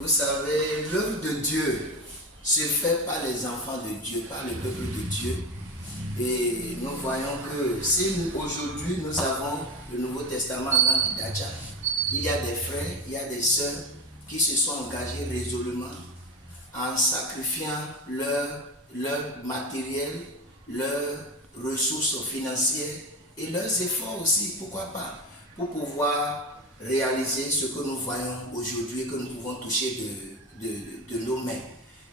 Vous savez, l'œuvre de Dieu se fait par les enfants de Dieu, par le peuple de Dieu. Et nous voyons que si aujourd'hui nous avons le Nouveau Testament en langue d'Acha, il y a des frères, il y a des sœurs qui se sont engagés résolument en sacrifiant leur matériel, leurs ressources financières et leurs efforts aussi, pourquoi pas, pour pouvoir réaliser ce que nous voyons aujourd'hui et que nous pouvons toucher de nos mains.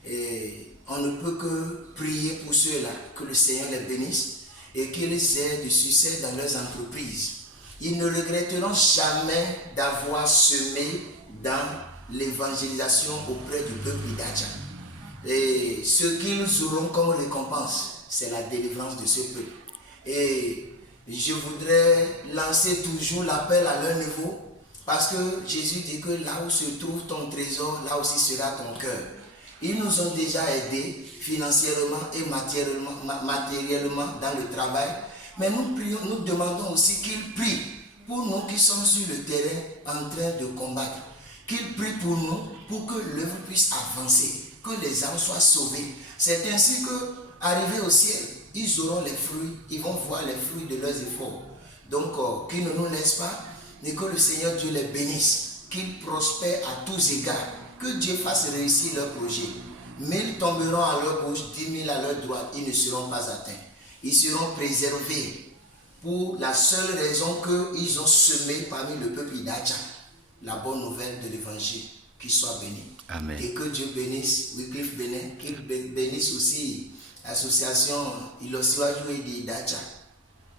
Et on ne peut que prier pour ceux-là, que le Seigneur les bénisse et qu'ils aient du succès dans leurs entreprises. Ils ne regretteront jamais d'avoir semé dans l'évangélisation auprès du peuple d'Acha. Et ce qu'ils auront comme récompense, c'est la délivrance de ce peuple. Et je voudrais lancer toujours l'appel à leur niveau, parce que Jésus dit que là où se trouve ton trésor, là aussi sera ton cœur. Ils nous ont déjà aidés financièrement et matériellement dans le travail, mais nous demandons aussi qu'ils prient pour nous qui sommes sur le terrain en train de combattre. Qu'ils prient pour nous, pour que l'œuvre puisse avancer, que les âmes soient sauvées. C'est ainsi que, arrivés au ciel, ils auront les fruits, ils vont voir les fruits de leurs efforts. Donc, qu'ils ne nous laissent pas, et que le Seigneur Dieu les bénisse, qu'ils prospèrent à tous égards, que Dieu fasse réussir leur projet. 1000 tomberont à leur gauche, 10 000 à leur droite, ils ne seront pas atteints. Ils seront préservés pour la seule raison qu'ils ont semé parmi le peuple d'Acha la bonne nouvelle de l'évangile. Qu'il soit béni. Amen. Et que Dieu bénisse Wycliffe Benin, qu'il bénisse aussi l'association Ilosiwaju et d'Acha,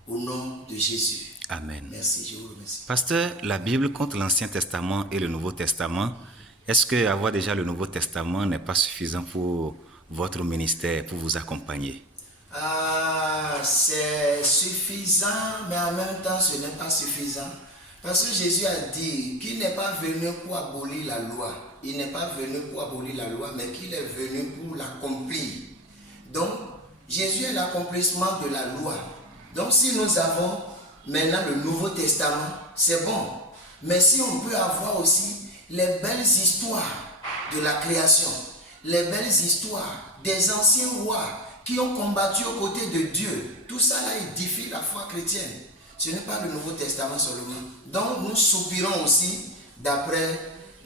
au nom de Jésus. Amen. Merci, je vous remercie. Pasteur, la Bible compte l'Ancien Testament et le Nouveau Testament. Est-ce qu'avoir déjà le Nouveau Testament n'est pas suffisant pour votre ministère, pour vous accompagner? C'est suffisant, mais en même temps, ce n'est pas suffisant. Parce que Jésus a dit qu'il n'est pas venu pour abolir la loi. Il n'est pas venu pour abolir la loi, mais qu'il est venu pour l'accomplir. Donc, Jésus est l'accomplissement de la loi. Donc, si nous avons maintenant le Nouveau Testament, c'est bon. Mais si on peut avoir aussi les belles histoires de la création, les belles histoires des anciens rois qui ont combattu aux côtés de Dieu, tout ça là édifie la foi chrétienne. Ce n'est pas le Nouveau Testament seulement. Donc nous soupirons aussi d'après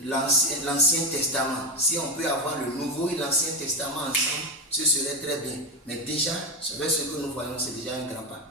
l'Ancien Testament. Si on peut avoir le Nouveau et l'Ancien Testament ensemble, ce serait très bien. Mais déjà, ce que nous voyons, c'est déjà un grand pas.